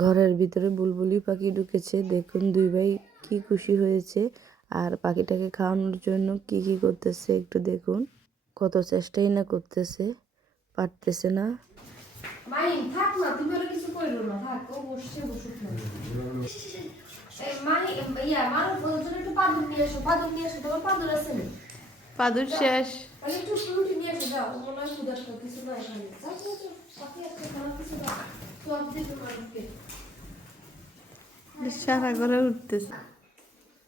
ঘরের ভিতরে বুলবুলি পাখি ঢুকেছে। দেখুন দুই ভাই কি খুশি হয়েছে। আর পাখিটাকে খাওয়ানোর জন্য কি কি করতেছে একটু দেখুন। কত চেষ্টাই না করতেছে, পারতেছে না। মাইন থাক না, তুমি আর কিছু কইরো না, থাক ও বসে বসুক না। এই মাই মারো জন্য একটু পাদুর নিয়ে এসো, তোমার পাদুর আছে না? পাদুর শেষ। তাহলে একটু রুটি নিয়ে এসো, যাও মনে হয় ক্ষুধার কিছু না এখানে। যাও যাও যাও, পাখি একটা খারাপ কিছু না, সব দিতে পারবে। সারা করে উঠতেছে।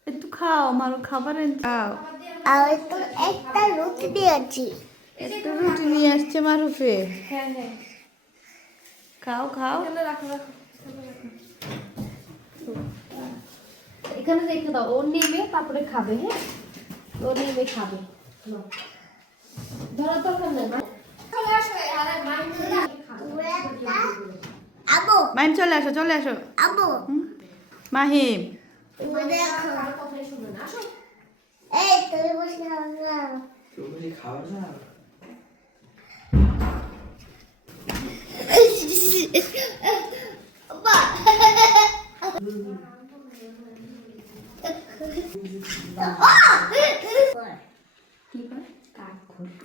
একটু খাও, মারো খাবার খাও। আর তো একটা রুটি দিয়েছি। একটু রুটি নিয়ে আসছে মারুফে। হ্যাঁ হ্যাঁ, খাও খাও। এখানে রাখো রাখো, এখানে রেখে দাও। ও নেমে তারপরে খাবে। হ্যাঁ, ও নেমে খাবে। ধরো দরকার নেই, চলে আসো। আরে মাইন আবু মাইন চলে আসো, চলে আসো। আবু মাহিম দেখো, কথাই শুনে না, আসো। এই তুমি বসে খাওয়া। তুমি খাও না। বাবা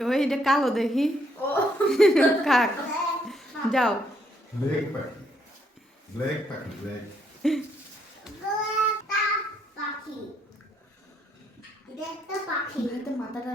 ওই এটা কালো দেখি। কাক যাও। Black packy. Black packy, black. পাখি, এটা একটা পাখি। মাথাটা